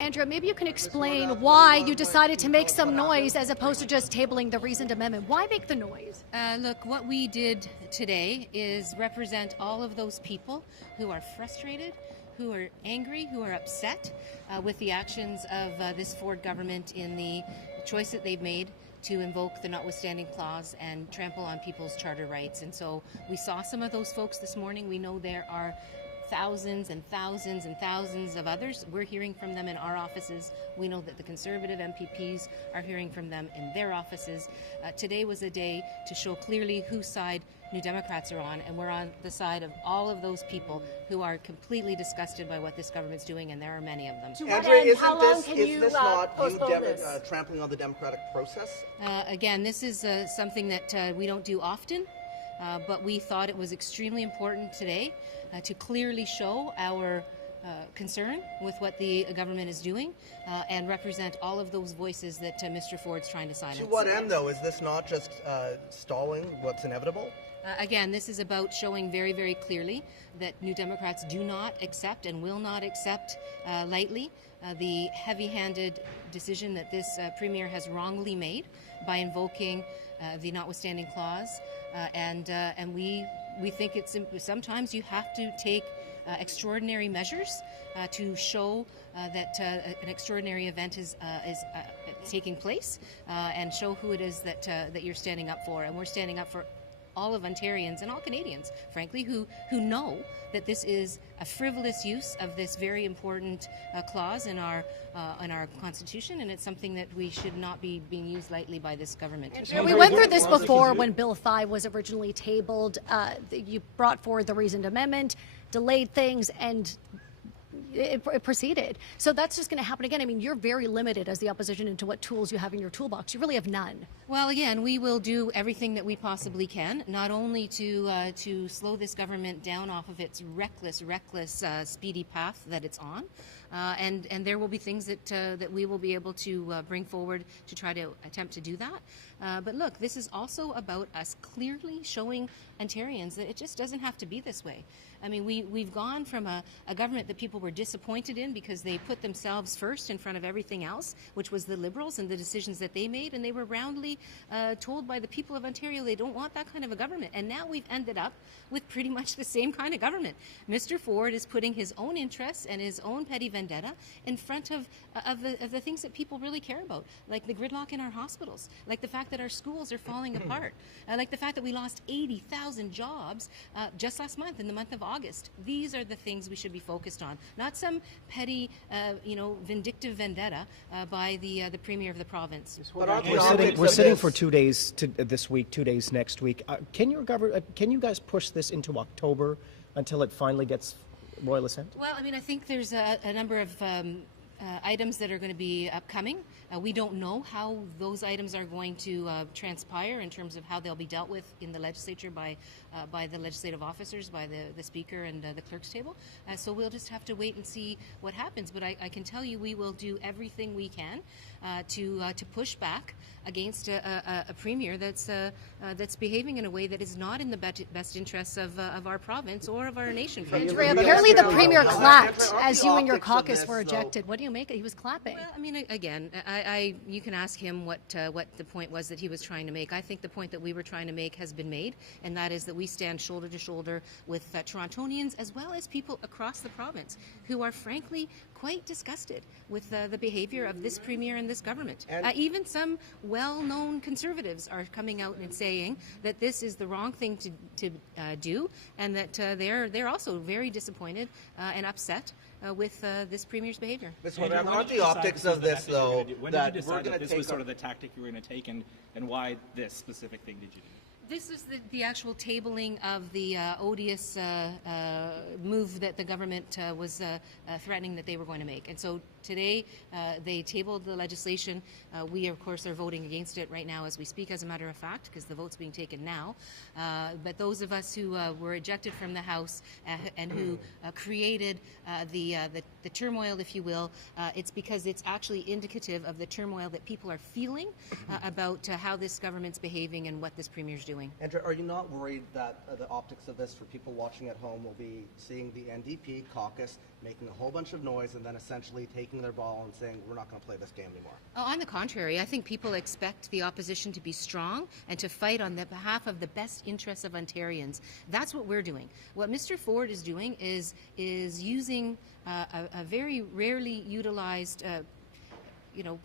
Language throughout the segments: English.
Andrea, maybe you can explain why you decided to make some noise as opposed to just tabling the reasoned amendment. Why make the noise? Look, what we did today is represent all of those people who are frustrated, who are angry, who are upset with the actions of this Ford government in the choice that they've made to invoke the notwithstanding clause and trample on people's charter rights. And so we saw some of those folks this morning. We know there are thousands and thousands and thousands of others. We're hearing from them in our offices. We know that the Conservative MPPs are hearing from them in their offices. Today was a day to show clearly whose side New Democrats are on, and we're on the side of all of those people who are completely disgusted by what this government's doing, and there are many of them. Andrea, And how long can you postpone this? Trampling on the democratic process? Again, this is something that we don't do often. But we thought it was extremely important today to clearly show our concern with what the government is doing and represent all of those voices that Mr. Ford's trying to silence. To what end, though? Is this not just stalling what's inevitable? Again, this is about showing very, very clearly that New Democrats do not accept and will not accept lightly the heavy-handed decision that this Premier has wrongly made by invoking the notwithstanding clause. And we think it's sometimes you have to take extraordinary measures to show that an extraordinary event is taking place and show who it is that you're standing up for. And we're standing up for all of Ontarians and all Canadians, frankly, who know that this is a frivolous use of this very important clause in our Constitution, and it's something that we should not be being used lightly by this government. We went through this before when Bill 5 was originally tabled. You brought forward the reasoned amendment, delayed things, and it proceeded. So that's just going to happen again. I mean, you're very limited as the opposition into what tools you have in your toolbox. You really have none. Well, again, we will do everything that we possibly can, not only to slow this government down off of its reckless, speedy path that it's on, and there will be things that we will be able to bring forward to try to attempt to do that. But look, this is also about us clearly showing Ontarians that it just doesn't have to be this way. I mean, we've gone from a government that people were disappointed in because they put themselves first in front of everything else, which was the Liberals and the decisions that they made, and they were roundly told by the people of Ontario they don't want that kind of a government. And now we've ended up with pretty much the same kind of government. Mr. Ford is putting his own interests and his own petty vendetta in front of the things that people really care about, like the gridlock in our hospitals, like the fact that our schools are falling apart, like the fact that we lost 80,000 jobs just last month, in the month of August. These are the things we should be focused on, not some petty, vindictive vendetta by the Premier of the province. We're sitting for 2 days this week, 2 days next week. Can you guys push this into October until it finally gets royal assent? Well, I mean, I think there's a number of items that are going to be upcoming. We don't know how those items are going to transpire in terms of how they'll be dealt with in the legislature by the legislative officers, by the Speaker and the Clerk's table. So we'll just have to wait and see what happens. But I can tell you we will do everything we can to push back against a Premier that's behaving in a way that is not in the best interests of our province or of our nation. Andrea, apparently the Premier clapped as you and your caucus were ejected. What do you make of it? He was clapping. Well, I mean, again, you can ask him what the point was that he was trying to make. I think the point that we were trying to make has been made, and that is that we stand shoulder to shoulder with Torontonians as well as people across the province who are frankly quite disgusted with the behavior of this Premier and this government. Even some well-known Conservatives are coming out and saying that this is the wrong thing to do, and that they're also very disappointed and upset with this Premier's behavior. Aren't the optics of this, though, when did you decide that this was sort of the tactic you were going to take, and why this specific thing did you do? This is the actual tabling of the odious move that the government was threatening that they were going to make. And so today they tabled the legislation. We, of course, are voting against it right now as we speak, as a matter of fact, because the vote's being taken now. But those of us who were ejected from the House and who created the turmoil, if you will, it's because it's actually indicative of the turmoil that people are feeling about how this government's behaving and what this Premier's doing. Andrea, are you not worried that the optics of this for people watching at home will be seeing the NDP caucus making a whole bunch of noise and then essentially taking taking their ball and saying, we're not going to play this game anymore? Oh, on the contrary, I think people expect the opposition to be strong and to fight on the behalf of the best interests of Ontarians. That's what we're doing. What Mr. Ford is doing is using a very rarely utilized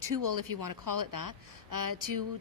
tool, if you want to call it that, to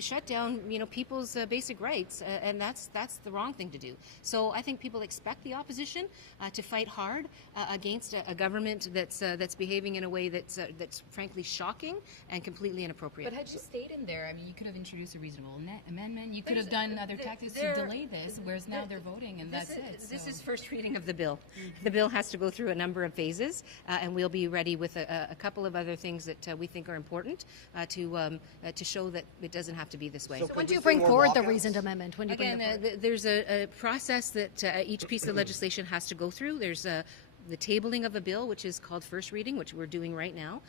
shut down people's basic rights, and that's the wrong thing to do. So I think people expect the opposition to fight hard against a government that's behaving in a way that's frankly shocking and completely inappropriate. But had you stayed in there, I mean, you could have introduced a reasonable amendment. You could have done other tactics to delay this, whereas now they're voting, and that's it. This is first reading of the bill. The bill has to go through a number of phases, and we'll be ready with a couple of other things that we think are important to show that it doesn't have to be this way. So when do you bring forward the reasoned amendment? When do you bring it forward? There's a process that each piece of legislation has to go through. There's the tabling of a bill, which is called first reading, which we're doing right now.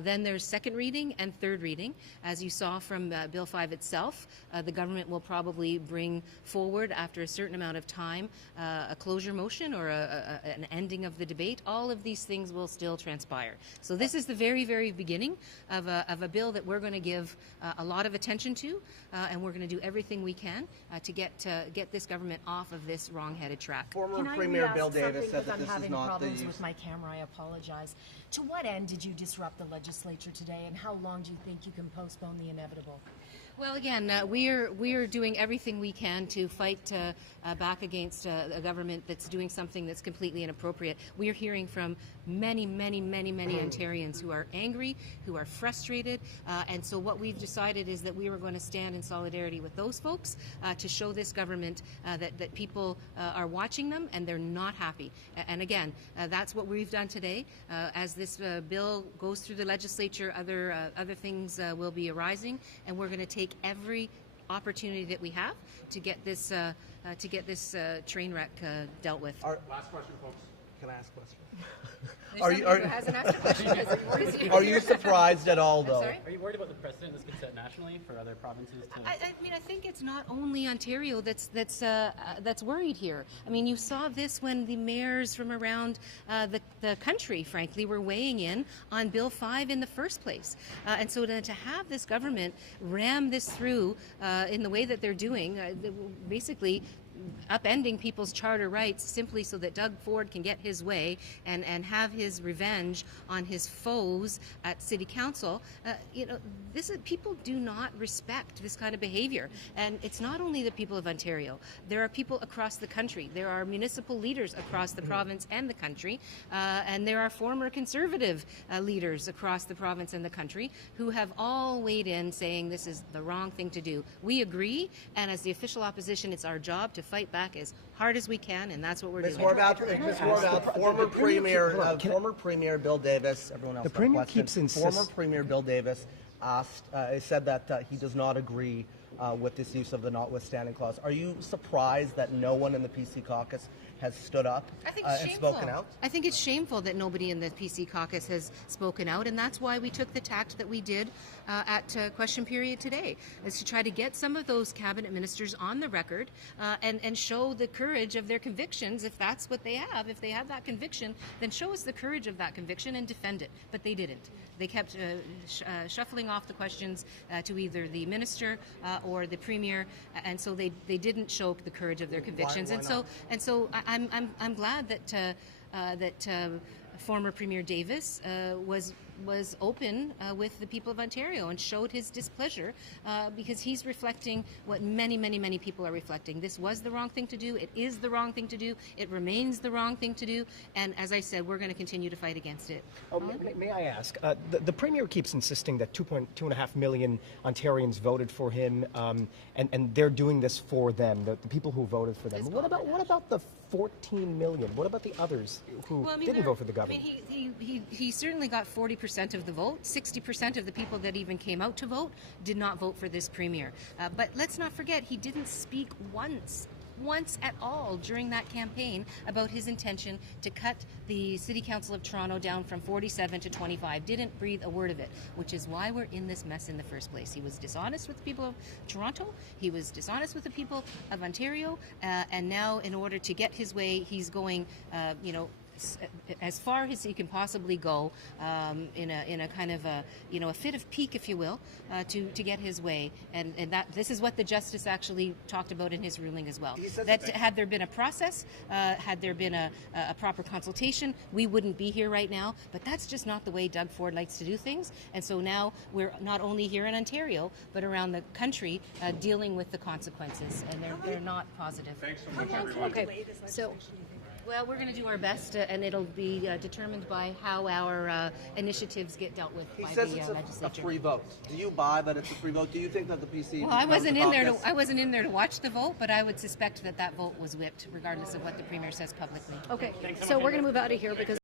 Then there's second reading and third reading. As you saw from Bill 5 itself, the government will probably bring forward, after a certain amount of time, a closure motion or an ending of the debate. All of these things will still transpire. So this is the very, very beginning of a bill that we're going to give a lot of attention to, and we're going to do everything we can to get this government off of this wrong-headed track. Former Premier Bill Davis said that this is not problems with my camera, I apologize. To what end did you disrupt the legislature today, and how long do you think you can postpone the inevitable? Well, again, we are doing everything we can to fight back against a government that's doing something that's completely inappropriate. We are hearing from many Ontarians who are angry, who are frustrated, and so what we've decided is that we are going to stand in solidarity with those folks to show this government that people are watching them and they're not happy. And again, that's what we've done today. As this bill goes through the legislature, other things will be arising, and we're going to take every opportunity that we have to get this train wreck dealt with. Last question, folks. Can I ask a question? Are you surprised at all, though? Sorry? Are you worried about the precedent this could set nationally for other provinces? I think it's not only Ontario that's worried here. I mean, you saw this when the mayors from around the country, frankly, were weighing in on Bill 5 in the first place. And so to have this government ram this through in the way that they're doing, basically upending people's charter rights simply so that Doug Ford can get his way and have his revenge on his foes at City Council. People do not respect this kind of behavior. And it's not only the people of Ontario. There are people across the country. There are municipal leaders across the province and the country. And there are former Conservative leaders across the province and the country who have all weighed in saying this is the wrong thing to do. We agree, and as the official opposition, it's our job to fight back as hard as we can, and that's what we're doing. Ms. Horwath, former Premier Bill Davis, everyone else. The Premier keeps insisting. Former Premier Bill Davis said that he does not agree with this use of the notwithstanding clause. Are you surprised that no one in the PC caucus has stood up and spoken out? I think it's shameful that nobody in the PC caucus has spoken out, and that's why we took the tact that we did at question period today, is to try to get some of those cabinet ministers on the record and show the courage of their convictions. If that's what they have, if they have that conviction, then show us the courage of that conviction and defend it. But they didn't. They kept shuffling off the questions to either the minister or the premier, and so they didn't show the courage of their convictions. Why So I'm glad that former Premier Davis was open with the people of Ontario and showed his displeasure because he's reflecting what many people are reflecting. This was the wrong thing to do. It is the wrong thing to do. It remains the wrong thing to do. And as I said, we're going to continue to fight against it. May I ask? The Premier keeps insisting that 2.5 million Ontarians voted for him, and they're doing this for them, the people who voted for them. What about the 14 million? What about the others who didn't vote for the government? He certainly got 40% of the vote. 60% of the people that even came out to vote did not vote for this premier. But let's not forget, he didn't speak once at all during that campaign about his intention to cut the City Council of Toronto down from 47 to 25. Didn't breathe a word of it, which is why we're in this mess in the first place. He was dishonest with the people of Toronto. He was dishonest with the people of Ontario. And now, in order to get his way, he's going, as far as he can possibly go in a kind of a fit of pique, if you will, to get his way, and that this is what the justice actually talked about in his ruling as well. That had there been a process, had there been a proper consultation, we wouldn't be here right now. But that's just not the way Doug Ford likes to do things, and so now we're not only here in Ontario but around the country dealing with the consequences, and they're not positive. Thanks so much, everyone. Okay, so. Well, we're going to do our best, and it'll be determined by how our initiatives get dealt with by the legislature. It's a free vote. Do you buy that it's a free vote? Do you think that the PC? Well, I wasn't in there to watch the vote, but I would suspect that vote was whipped, regardless of what the Premier says publicly. Okay, so we're going to move out of here because.